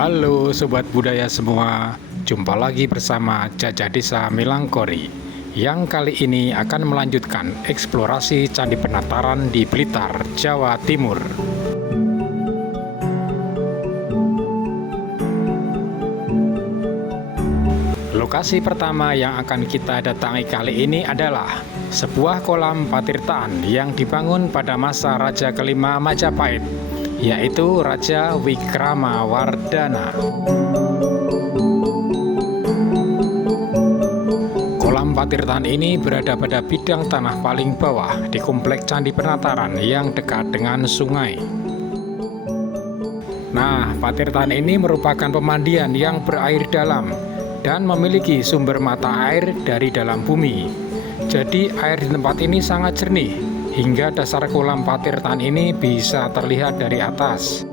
Halo Sobat Budaya semua, jumpa lagi bersama Jajah Desa Milangkori yang kali ini akan melanjutkan eksplorasi Candi Penataran di Blitar, Jawa Timur. Lokasi pertama yang akan kita datangi kali ini adalah sebuah kolam patirtaan yang dibangun pada masa Raja kelima Majapahit, yaitu Raja Wikramawardhana. Kolam patirtaan ini berada pada bidang tanah paling bawah di komplek Candi Penataran yang dekat dengan sungai. Nah, patirtaan ini merupakan pemandian yang berair dalam dan memiliki sumber mata air dari dalam bumi. Jadi air di tempat ini sangat jernih, hingga dasar kolam patirtaan ini bisa terlihat dari atas.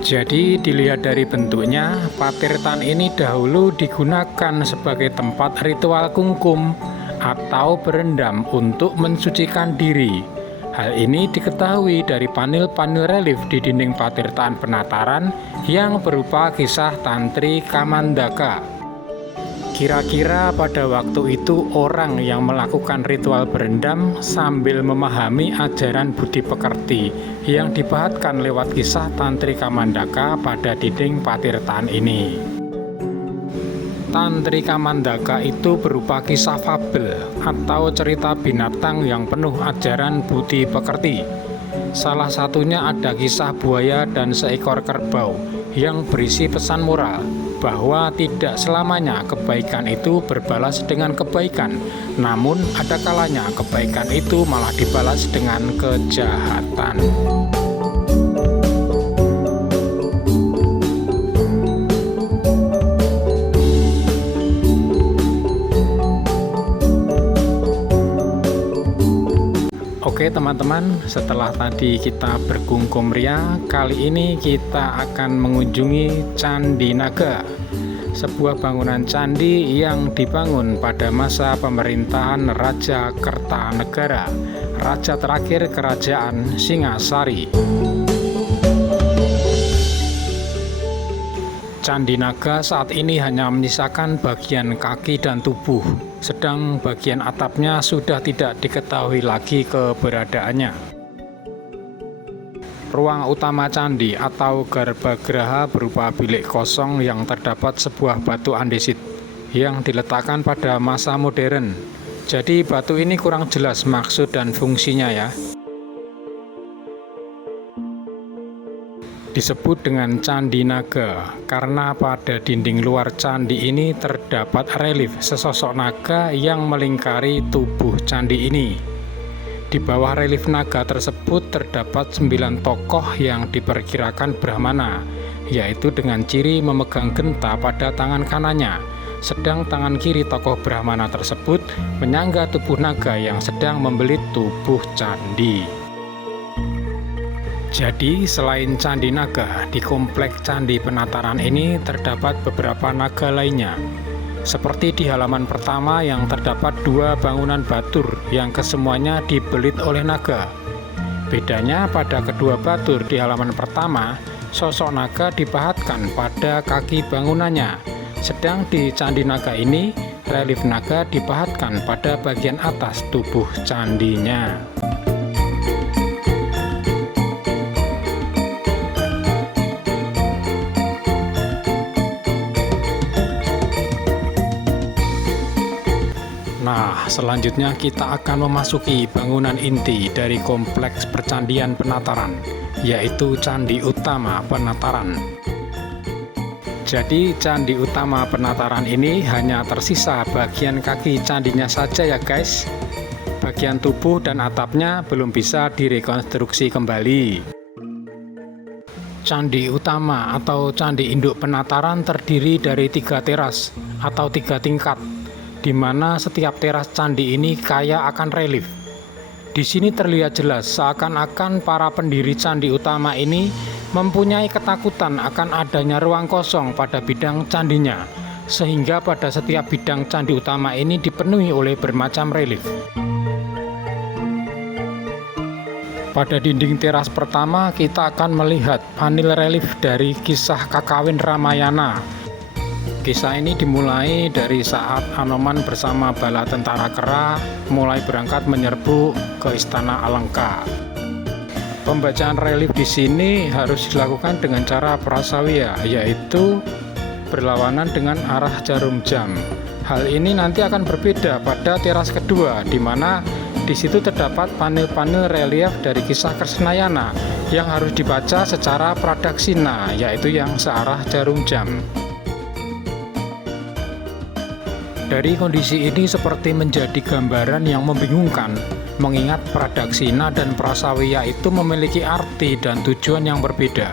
Jadi dilihat dari bentuknya, patirtaan ini dahulu digunakan sebagai tempat ritual kungkum atau berendam untuk mensucikan diri. Hal ini diketahui dari panel-panel relief di dinding patirtaan Penataran yang berupa kisah Tantri Kamandaka. Kira-kira pada waktu itu orang yang melakukan ritual berendam sambil memahami ajaran budi pekerti yang dibahatkan lewat kisah Tantri Kamandaka pada dinding patirtaan ini. Tantri Kamandaka itu berupa kisah fabel atau cerita binatang yang penuh ajaran budi pekerti. Salah satunya ada kisah buaya dan seekor kerbau yang berisi pesan moral bahwa tidak selamanya kebaikan itu berbalas dengan kebaikan, namun ada kalanya kebaikan itu malah dibalas dengan kejahatan. Oke teman-teman, setelah tadi kita berkungkum ria, kali ini kita akan mengunjungi Candi Naga, sebuah bangunan candi yang dibangun pada masa pemerintahan Raja Kertanegara, raja terakhir Kerajaan Singasari. Candi Naga saat ini hanya menyisakan bagian kaki dan tubuh, sedang bagian atapnya sudah tidak diketahui lagi keberadaannya. Ruang utama candi atau garbageraha berupa bilik kosong yang terdapat sebuah batu andesit yang diletakkan pada masa modern. Jadi batu ini kurang jelas maksud dan fungsinya ya. Disebut dengan Candi Naga karena pada dinding luar candi ini terdapat relief sesosok naga yang melingkari tubuh candi ini. Di bawah relief naga tersebut terdapat 9 tokoh yang diperkirakan Brahmana, yaitu dengan ciri memegang genta pada tangan kanannya, sedang tangan kiri tokoh Brahmana tersebut menyangga tubuh naga yang sedang membelit tubuh candi. Jadi selain Candi Naga, di komplek Candi Penataran ini terdapat beberapa naga lainnya. Seperti di halaman pertama yang terdapat 2 bangunan batur yang kesemuanya dibelit oleh naga. Bedanya pada kedua batur di halaman pertama, sosok naga dipahatkan pada kaki bangunannya. Sedang di Candi Naga ini, relief naga dipahatkan pada bagian atas tubuh candinya. Nah, selanjutnya kita akan memasuki bangunan inti dari kompleks percandian Penataran, yaitu Candi Utama Penataran. Jadi, Candi Utama Penataran ini hanya tersisa bagian kaki candinya saja ya guys. Bagian tubuh dan atapnya belum bisa direkonstruksi kembali. Candi Utama atau Candi Induk Penataran terdiri dari 3 teras atau 3 tingkat, di mana setiap teras candi ini kaya akan relief. Di sini terlihat jelas seakan-akan para pendiri candi utama ini mempunyai ketakutan akan adanya ruang kosong pada bidang candinya, sehingga pada setiap bidang candi utama ini dipenuhi oleh bermacam relief. Pada dinding teras pertama kita akan melihat panel relief dari kisah Kakawin Ramayana. Kisah ini dimulai dari saat Anoman bersama bala tentara kera mulai berangkat menyerbu ke istana Alengka. Pembacaan relief di sini harus dilakukan dengan cara prasawiya, yaitu berlawanan dengan arah jarum jam. Hal ini nanti akan berbeda pada teras kedua, di mana di situ terdapat panel-panel relief dari kisah Kresnayana yang harus dibaca secara pradaksina, yaitu yang searah jarum jam. Dari kondisi ini seperti menjadi gambaran yang membingungkan, mengingat pradaksina dan prasawiya itu memiliki arti dan tujuan yang berbeda.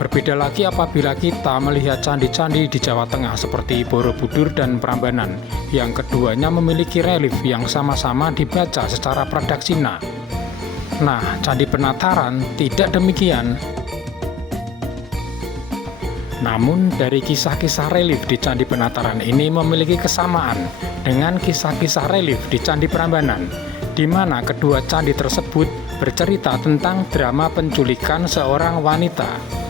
Berbeda lagi apabila kita melihat candi-candi di Jawa Tengah seperti Borobudur dan Prambanan, yang keduanya memiliki relief yang sama-sama dibaca secara pradaksina. Nah, Candi Penataran tidak demikian. Namun dari kisah-kisah relief di Candi Penataran ini memiliki kesamaan dengan kisah-kisah relief di Candi Prambanan, di mana kedua candi tersebut bercerita tentang drama penculikan seorang wanita.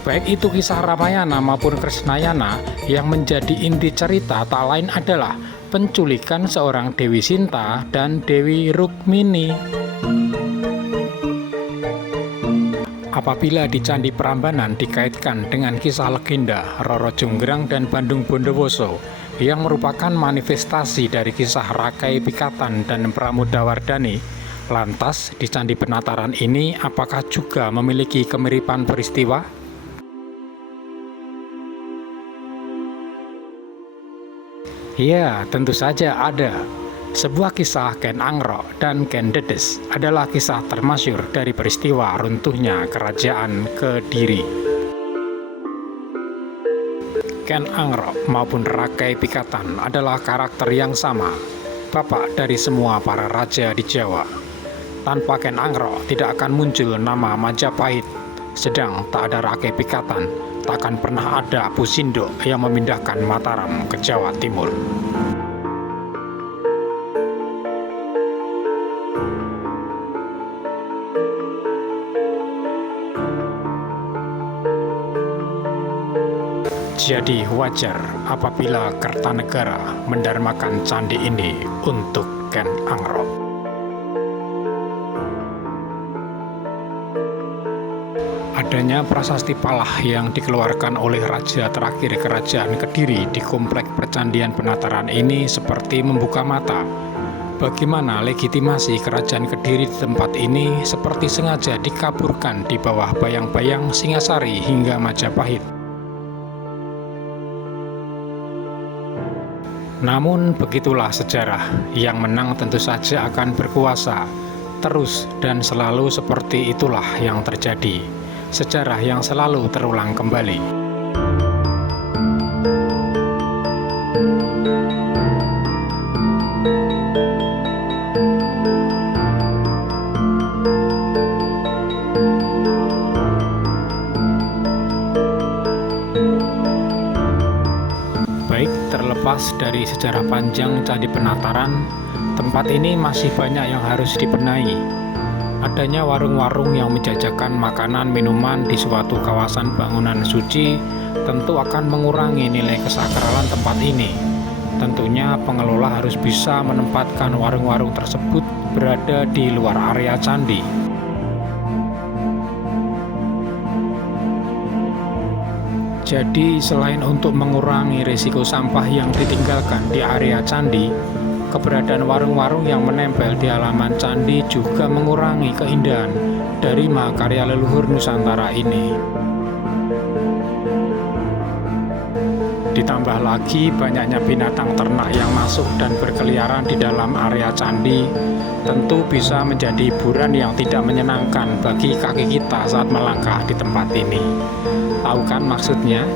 Baik itu kisah Ramayana maupun Kresnayana, yang menjadi inti cerita tak lain adalah penculikan seorang Dewi Sinta dan Dewi Rukmini. Apabila di Candi Prambanan dikaitkan dengan kisah legenda Roro Jonggrang dan Bandung Bondowoso, yang merupakan manifestasi dari kisah Rakai Pikatan dan Pramodawardhani, lantas di Candi Penataran ini apakah juga memiliki kemiripan peristiwa? Ya, tentu saja ada. Sebuah kisah Ken Angrok dan Ken Dedes adalah kisah termasyhur dari peristiwa runtuhnya kerajaan Kediri. Ken Angrok maupun Rakai Pikatan adalah karakter yang sama, bapak dari semua para raja di Jawa. Tanpa Ken Angrok tidak akan muncul nama Majapahit, sedang tak ada Rakai Pikatan, takkan pernah ada Pusindo yang memindahkan Mataram ke Jawa Timur. Jadi wajar apabila Kertanegara mendarmakan candi ini untuk Ken Angrok. Adanya prasasti Palah yang dikeluarkan oleh raja terakhir kerajaan Kediri di komplek Percandian Penataran ini seperti membuka mata. Bagaimana legitimasi kerajaan Kediri di tempat ini seperti sengaja dikaburkan di bawah bayang-bayang Singasari hingga Majapahit. Namun begitulah sejarah, yang menang tentu saja akan berkuasa. Terus dan selalu seperti itulah yang terjadi. Sejarah yang selalu terulang kembali. Baik, terlepas dari sejarah panjang Candi Penataran, tempat ini masih banyak yang harus dibenahi. Adanya warung-warung yang menjajakan makanan minuman di suatu kawasan bangunan suci tentu akan mengurangi nilai kesakralan tempat ini. Tentunya pengelola harus bisa menempatkan warung-warung tersebut berada di luar area candi. Jadi selain untuk mengurangi risiko sampah yang ditinggalkan di area candi, keberadaan warung-warung yang menempel di halaman candi juga mengurangi keindahan dari mahakarya leluhur Nusantara ini. Ditambah lagi banyaknya binatang ternak yang masuk dan berkeliaran di dalam area candi, tentu bisa menjadi hiburan yang tidak menyenangkan bagi kaki kita saat melangkah di tempat ini. Tahu kan maksudnya?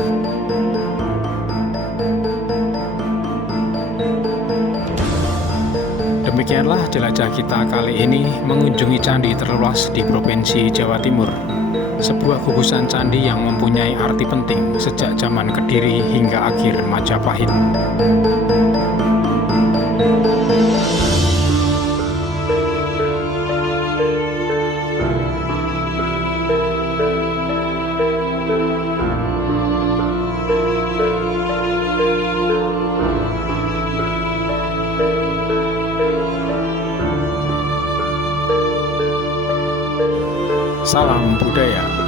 Demikianlah jelajah kita kali ini mengunjungi candi terluas di Provinsi Jawa Timur. Sebuah gugusan candi yang mempunyai arti penting sejak zaman Kediri hingga akhir Majapahit. Salam budaya.